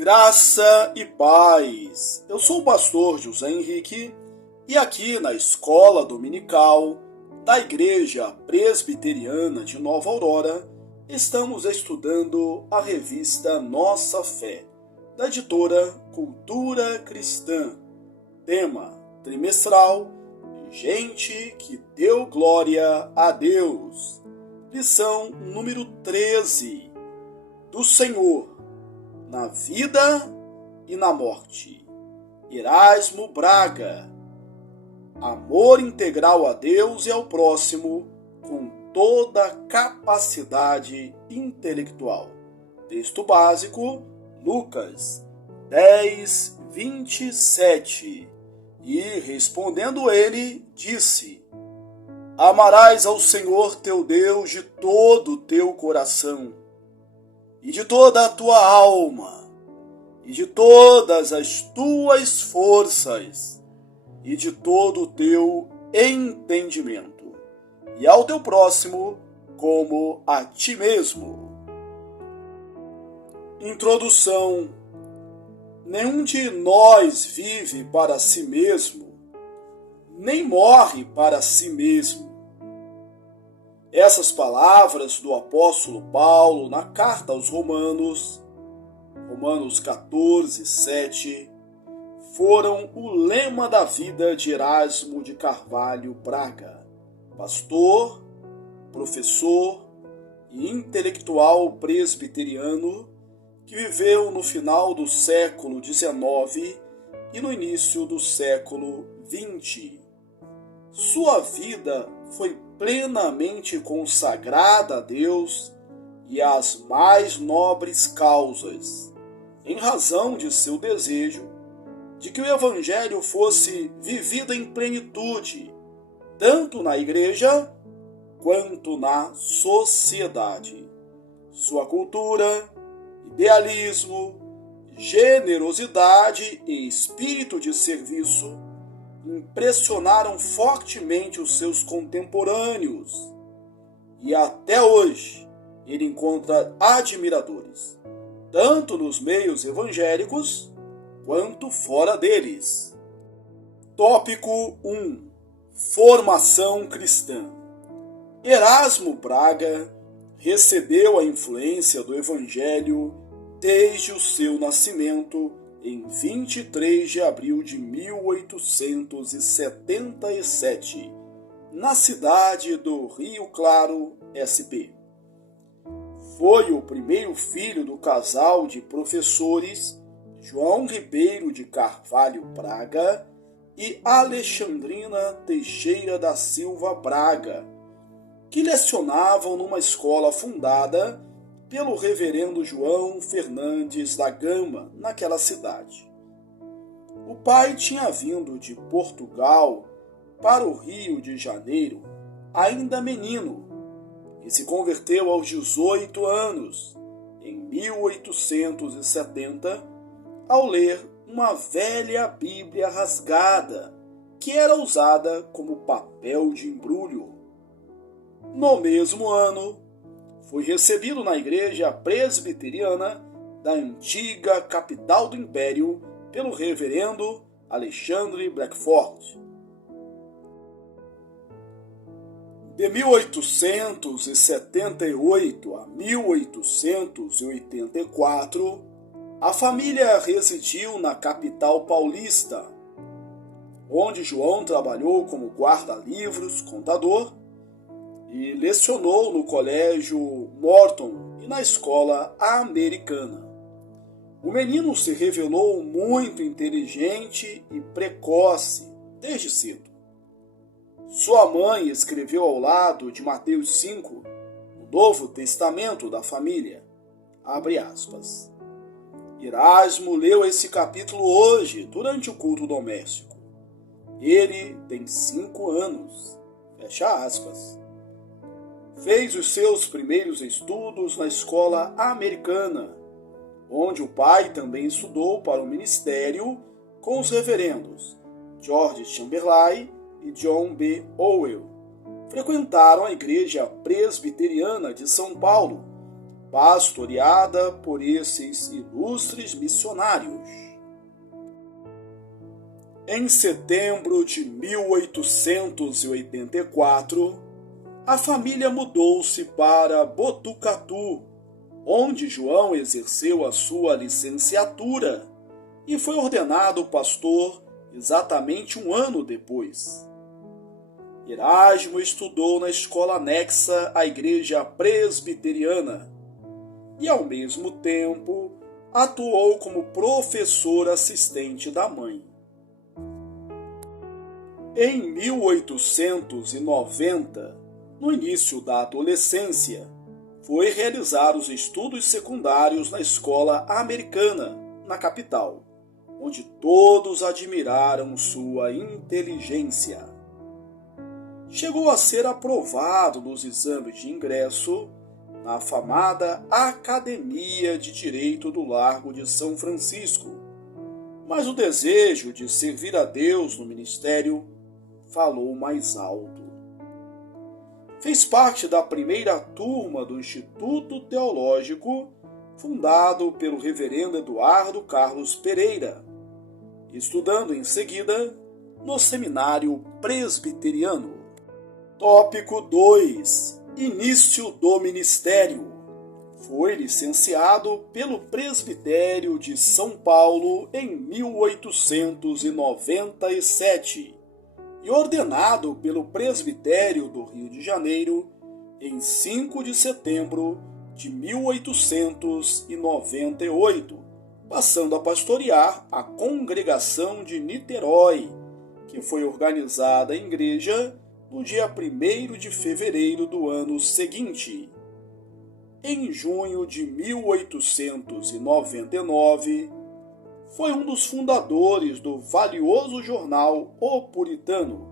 Graça e paz. Eu sou o pastor José Henrique e aqui na Escola Dominical da Igreja Presbiteriana de Nova Aurora estamos estudando a revista Nossa Fé, da editora Cultura Cristã. Tema trimestral: Gente que deu glória a Deus. Lição número 13. Do Senhor na vida e na morte. Erasmo Braga. Amor integral a Deus e ao próximo com toda a capacidade intelectual. Texto básico, Lucas 10, 27. E, respondendo ele, disse: Amarás ao Senhor teu Deus de todo o teu coração, e de toda a tua alma, e de todas as tuas forças, e de todo o teu entendimento, e ao teu próximo como a ti mesmo. Introdução. Nenhum de nós vive para si mesmo, nem morre para si mesmo. Essas palavras do apóstolo Paulo na carta aos Romanos 14, 7, foram o lema da vida de Erasmo de Carvalho Braga, pastor, professor e intelectual presbiteriano que viveu no final do século XIX e no início do século XX. Sua vida foi plenamente consagrada a Deus e às mais nobres causas, em razão de seu desejo de que o Evangelho fosse vivido em plenitude, tanto na igreja quanto na sociedade. Sua cultura, idealismo, generosidade e espírito de serviço impressionaram fortemente os seus contemporâneos, e até hoje ele encontra admiradores, tanto nos meios evangélicos quanto fora deles. Tópico 1. Formação cristã. Erasmo Braga recebeu a influência do Evangelho desde o seu nascimento em 23 de abril de 1877, na cidade do Rio Claro, SP. Foi o primeiro filho do casal de professores João Ribeiro de Carvalho Braga e Alexandrina Teixeira da Silva Braga, que lecionavam numa escola fundada pelo reverendo João Fernandes da Gama, naquela cidade. O pai tinha vindo de Portugal para o Rio de Janeiro, ainda menino, e se converteu aos 18 anos, em 1870, ao ler uma velha Bíblia rasgada, que era usada como papel de embrulho. No mesmo ano, foi recebido na igreja presbiteriana da antiga capital do Império pelo reverendo Alexandre Blackford. De 1878 a 1884, a família residiu na capital paulista, onde João trabalhou como guarda-livros, contador, e lecionou no Colégio Morton e na escola americana. O menino se revelou muito inteligente e precoce desde cedo. Sua mãe escreveu ao lado de Mateus 5, o Novo Testamento da família. Abre aspas. Erasmo leu esse capítulo hoje, durante o culto doméstico. Ele tem 5 anos. Fecha aspas. Fez os seus primeiros estudos na escola americana, onde o pai também estudou para o ministério com os reverendos George Chamberlain e John B. Owell. Frequentaram a Igreja Presbiteriana de São Paulo, pastoreada por esses ilustres missionários. Em setembro de 1884, a família mudou-se para Botucatu, onde João exerceu a sua licenciatura e foi ordenado pastor exatamente um ano depois. Erasmo estudou na escola anexa à igreja presbiteriana e, ao mesmo tempo, atuou como professor assistente da mãe. Em 1890, no início da adolescência, foi realizar os estudos secundários na escola americana, na capital, onde todos admiraram sua inteligência. Chegou a ser aprovado nos exames de ingresso na afamada Academia de Direito do Largo de São Francisco, mas o desejo de servir a Deus no ministério falou mais alto. Fez parte da primeira turma do Instituto Teológico, fundado pelo reverendo Eduardo Carlos Pereira, estudando em seguida no Seminário Presbiteriano. Tópico 2. Início do ministério. Foi licenciado pelo Presbitério de São Paulo em 1897 e ordenado pelo Presbitério do Rio de Janeiro em 5 de setembro de 1898, passando a pastorear a congregação de Niterói, que foi organizada em igreja no dia 1º de fevereiro do ano seguinte. Em junho de 1899, foi um dos fundadores do valioso jornal O Puritano,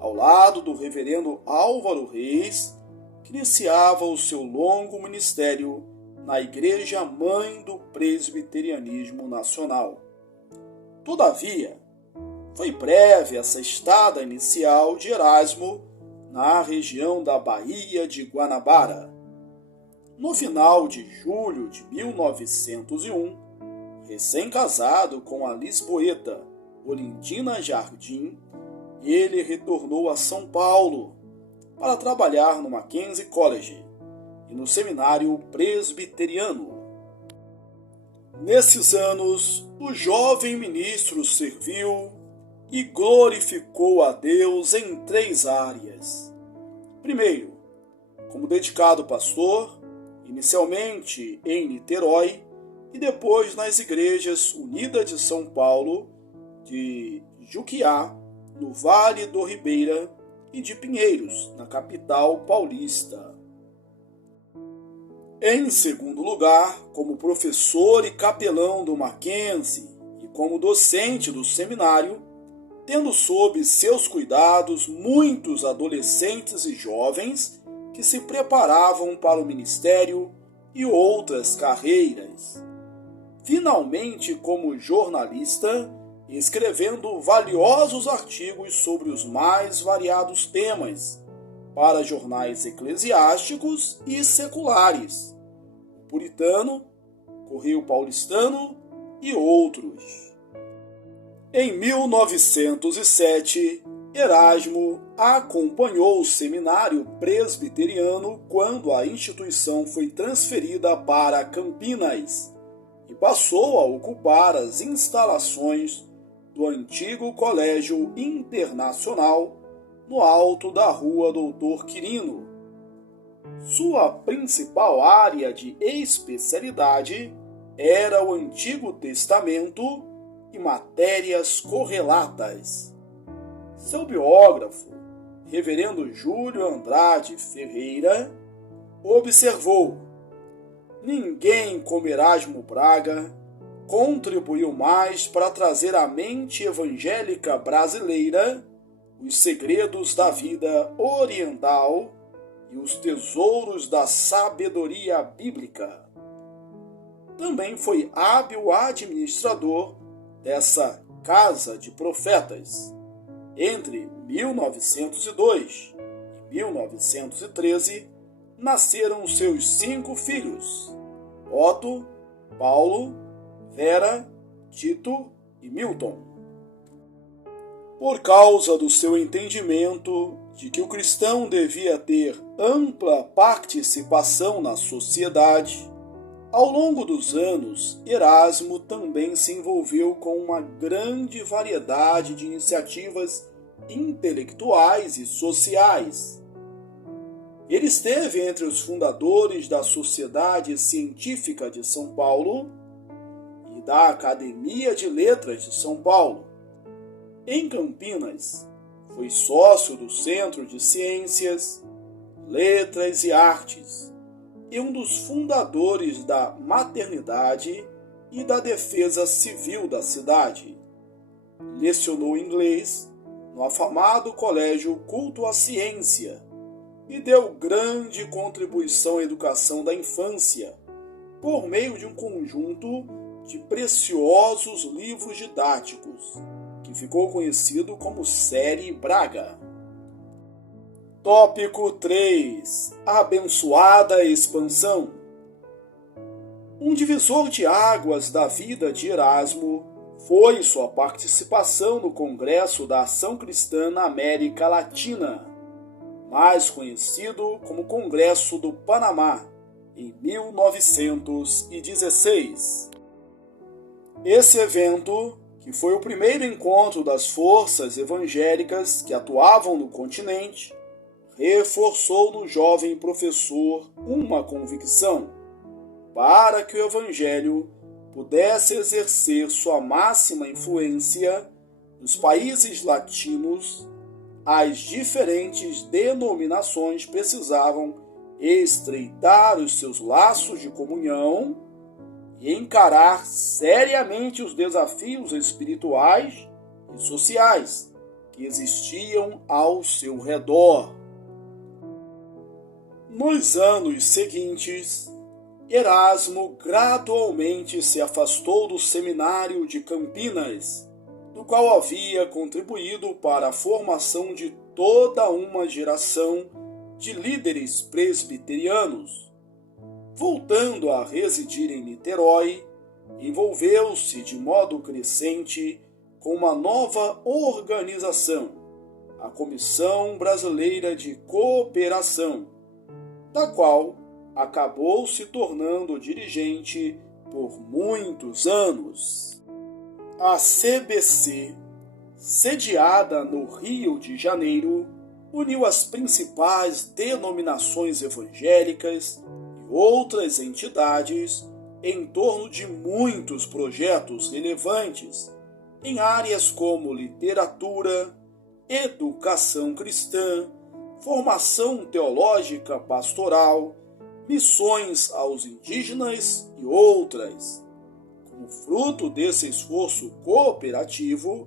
ao lado do reverendo Álvaro Reis, que iniciava o seu longo ministério na Igreja Mãe do Presbiterianismo Nacional. Todavia, foi breve essa estada inicial de Erasmo na região da Baía de Guanabara. No final de julho de 1901, recém-casado com a lisboeta Olindina Jardim, ele retornou a São Paulo para trabalhar no Mackenzie College e no Seminário Presbiteriano. Nesses anos, o jovem ministro serviu e glorificou a Deus em 3 áreas. Primeiro, como dedicado pastor, inicialmente em Niterói e depois nas igrejas Unida de São Paulo, de Juquiá, no Vale do Ribeira, e de Pinheiros, na capital paulista. Em segundo lugar, como professor e capelão do Mackenzie e como docente do seminário, tendo sob seus cuidados muitos adolescentes e jovens que se preparavam para o ministério e outras carreiras. Finalmente, como jornalista, escrevendo valiosos artigos sobre os mais variados temas para jornais eclesiásticos e seculares, o Puritano, Correio Paulistano e outros. Em 1907, Erasmo acompanhou o seminário presbiteriano quando a instituição foi transferida para Campinas e passou a ocupar as instalações do antigo Colégio Internacional no alto da Rua Doutor Quirino. Sua principal área de especialidade era o Antigo Testamento e matérias correlatas. Seu biógrafo, reverendo Júlio Andrade Ferreira, observou: ninguém como Erasmo Braga contribuiu mais para trazer à mente evangélica brasileira os segredos da vida oriental e os tesouros da sabedoria bíblica. Também foi hábil administrador dessa casa de profetas. Entre 1902 e 1913, nasceram seus 5 filhos: Otto, Paulo, Vera, Tito e Milton. Por causa do seu entendimento de que o cristão devia ter ampla participação na sociedade, ao longo dos anos, Erasmo também se envolveu com uma grande variedade de iniciativas intelectuais e sociais. Ele esteve entre os fundadores da Sociedade Científica de São Paulo e da Academia de Letras de São Paulo. Em Campinas, foi sócio do Centro de Ciências, Letras e Artes e um dos fundadores da Maternidade e da Defesa Civil da cidade. Lecionou inglês no afamado Colégio Culto à Ciência e deu grande contribuição à educação da infância por meio de um conjunto de preciosos livros didáticos, que ficou conhecido como Série Braga. Tópico 3. Abençoada expansão. Um divisor de águas da vida de Erasmo foi sua participação no Congresso da Ação Cristã na América Latina, mais conhecido como Congresso do Panamá, em 1916. Esse evento, que foi o primeiro encontro das forças evangélicas que atuavam no continente, reforçou no jovem professor uma convicção: para que o Evangelho pudesse exercer sua máxima influência nos países latinos, as diferentes denominações precisavam estreitar os seus laços de comunhão e encarar seriamente os desafios espirituais e sociais que existiam ao seu redor. Nos anos seguintes, Erasmo gradualmente se afastou do seminário de Campinas, do qual havia contribuído para a formação de toda uma geração de líderes presbiterianos. Voltando a residir em Niterói, envolveu-se de modo crescente com uma nova organização, a Comissão Brasileira de Cooperação, da qual acabou se tornando dirigente por muitos anos. A CBC, sediada no Rio de Janeiro, uniu as principais denominações evangélicas e outras entidades em torno de muitos projetos relevantes em áreas como literatura, educação cristã, formação teológica pastoral, missões aos indígenas e outras. Como fruto desse esforço cooperativo,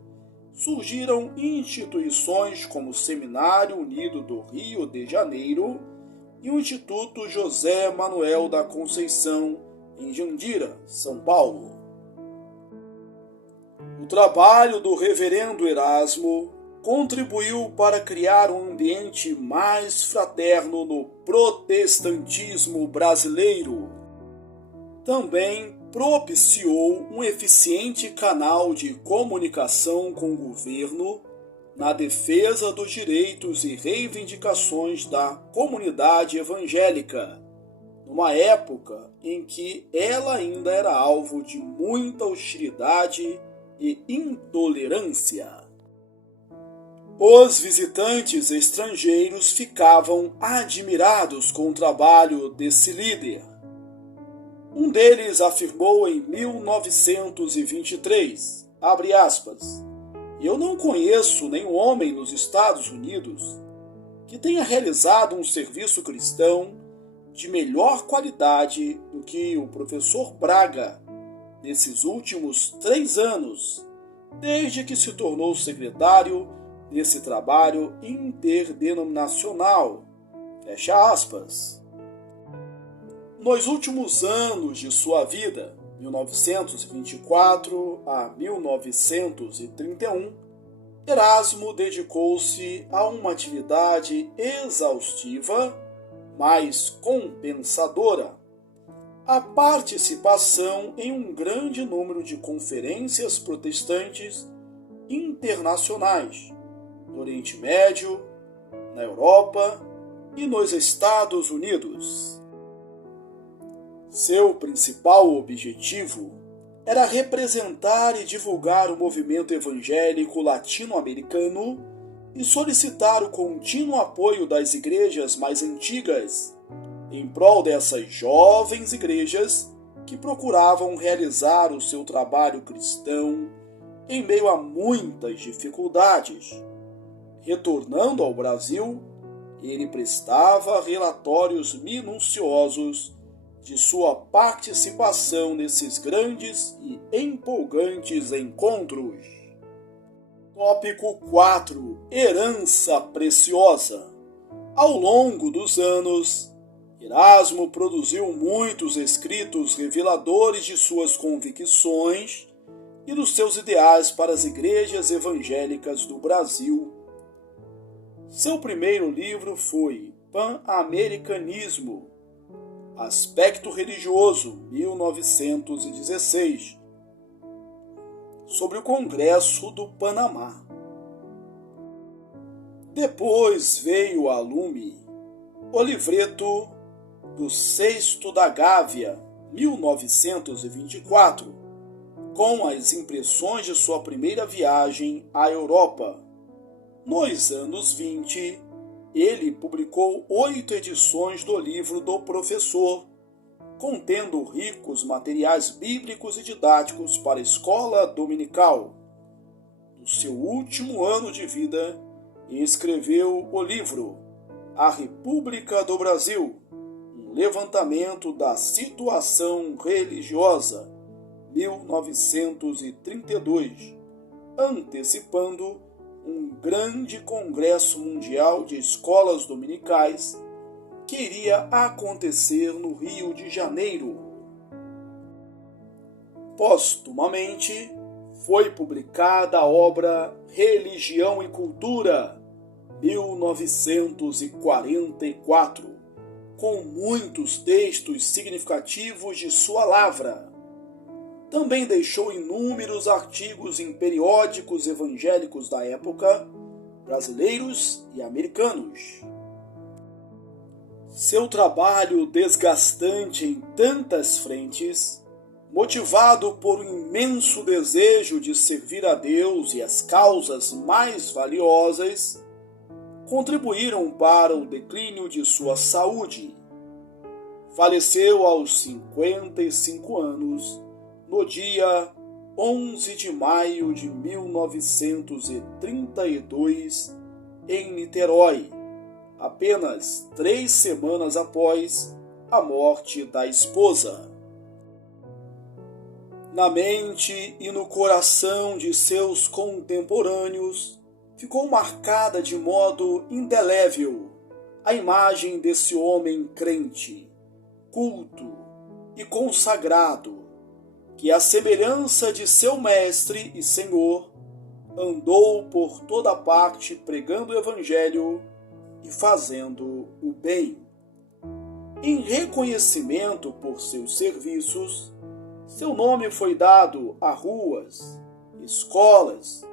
surgiram instituições como o Seminário Unido do Rio de Janeiro e o Instituto José Manuel da Conceição, em Jandira, São Paulo. O trabalho do reverendo Erasmo contribuiu para criar um ambiente mais fraterno no protestantismo brasileiro. Também propiciou um eficiente canal de comunicação com o governo na defesa dos direitos e reivindicações da comunidade evangélica, numa época em que ela ainda era alvo de muita hostilidade e intolerância. Os visitantes estrangeiros ficavam admirados com o trabalho desse líder. Um deles afirmou em 1923, abre aspas, "Eu não conheço nenhum homem nos Estados Unidos que tenha realizado um serviço cristão de melhor qualidade do que o professor Braga nesses últimos 3 anos, desde que se tornou secretário desse trabalho interdenominacional." Fecha aspas. Nos últimos anos de sua vida, 1924 a 1931, Erasmo dedicou-se a uma atividade exaustiva, mais compensadora a participação em um grande número de conferências protestantes internacionais no Oriente Médio, na Europa e nos Estados Unidos. Seu principal objetivo era representar e divulgar o movimento evangélico latino-americano e solicitar o contínuo apoio das igrejas mais antigas em prol dessas jovens igrejas que procuravam realizar o seu trabalho cristão em meio a muitas dificuldades. Retornando ao Brasil, ele prestava relatórios minuciosos de sua participação nesses grandes e empolgantes encontros. Tópico 4. Herança preciosa. Ao longo dos anos, Erasmo produziu muitos escritos reveladores de suas convicções e dos seus ideais para as igrejas evangélicas do Brasil. Seu primeiro livro foi Pan-Americanismo, Aspecto Religioso, 1916, sobre o Congresso do Panamá. Depois veio a lume o livreto do Sexto da Gávea, 1924, com as impressões de sua primeira viagem à Europa. Nos anos 20, ele publicou 8 edições do livro do professor, contendo ricos materiais bíblicos e didáticos para a escola dominical. No seu último ano de vida, escreveu o livro A República do Brasil, um levantamento da situação religiosa, 1932, antecipando um grande congresso mundial de escolas dominicais que iria acontecer no Rio de Janeiro. Póstumamente, foi publicada a obra Religião e Cultura, 1944, com muitos textos significativos de sua lavra. Também deixou inúmeros artigos em periódicos evangélicos da época, brasileiros e americanos. Seu trabalho desgastante em tantas frentes, motivado por um imenso desejo de servir a Deus e as causas mais valiosas, contribuíram para o declínio de sua saúde. Faleceu aos 55 anos, no dia 11 de maio de 1932, em Niterói, apenas 3 semanas após a morte da esposa. Na mente e no coração de seus contemporâneos, ficou marcada de modo indelével a imagem desse homem crente, culto e consagrado, que, à semelhança de seu mestre e senhor, andou por toda parte pregando o evangelho e fazendo o bem. Em reconhecimento por seus serviços, seu nome foi dado a ruas, escolas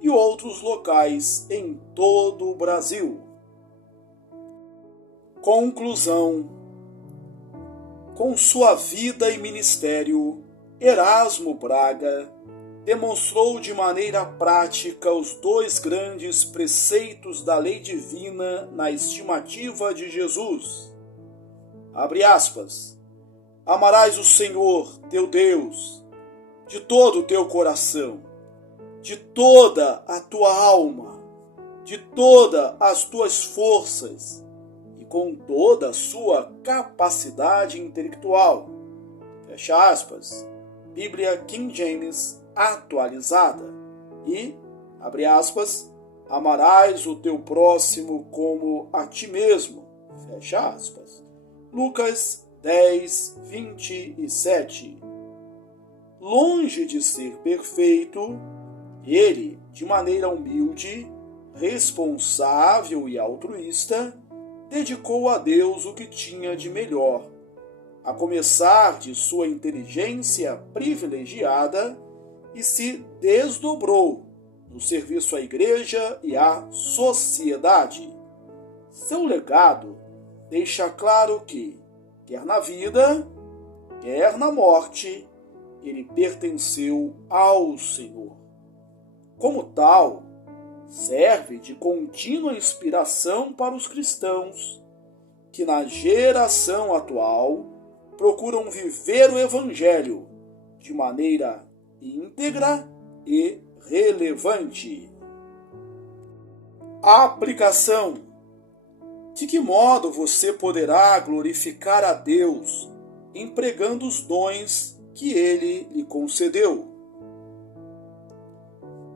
e outros locais em todo o Brasil. Conclusão. Com sua vida e ministério, Erasmo Braga demonstrou de maneira prática os 2 grandes preceitos da lei divina na estimativa de Jesus. Abre aspas. Amarás o Senhor, teu Deus, de todo o teu coração, de toda a tua alma, de todas as tuas forças e com toda a sua capacidade intelectual. Fecha aspas. Bíblia King James atualizada. E, abre aspas, amarás o teu próximo como a ti mesmo. Fecha aspas. Lucas 10, 27. Longe de ser perfeito, ele, de maneira humilde, responsável e altruísta, dedicou a Deus o que tinha de melhor, a começar de sua inteligência privilegiada, e se desdobrou no serviço à igreja e à sociedade. Seu legado deixa claro que, quer na vida, quer na morte, ele pertenceu ao Senhor. Como tal, serve de contínua inspiração para os cristãos que, na geração atual, procuram viver o Evangelho de maneira íntegra e relevante. A aplicação. De que modo você poderá glorificar a Deus empregando os dons que Ele lhe concedeu?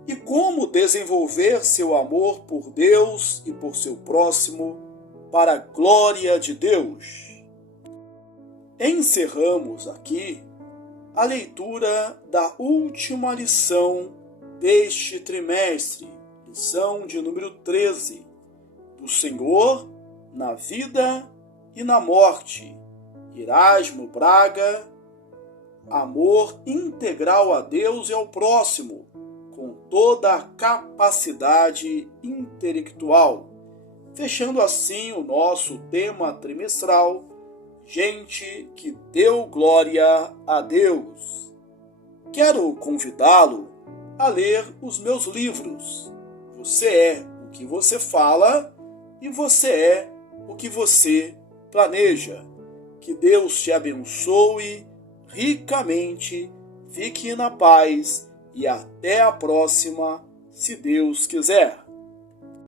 E como desenvolver seu amor por Deus e por seu próximo para a glória de Deus? Encerramos aqui a leitura da última lição deste trimestre, lição de número 13, do Senhor na vida e na morte, Erasmo Braga, amor integral a Deus e ao próximo, com toda a capacidade intelectual, fechando assim o nosso tema trimestral, gente que deu glória a Deus. Quero convidá-lo a ler os meus livros. Você é o que você fala e você é o que você planeja. Que Deus te abençoe ricamente, fique na paz e até a próxima, se Deus quiser.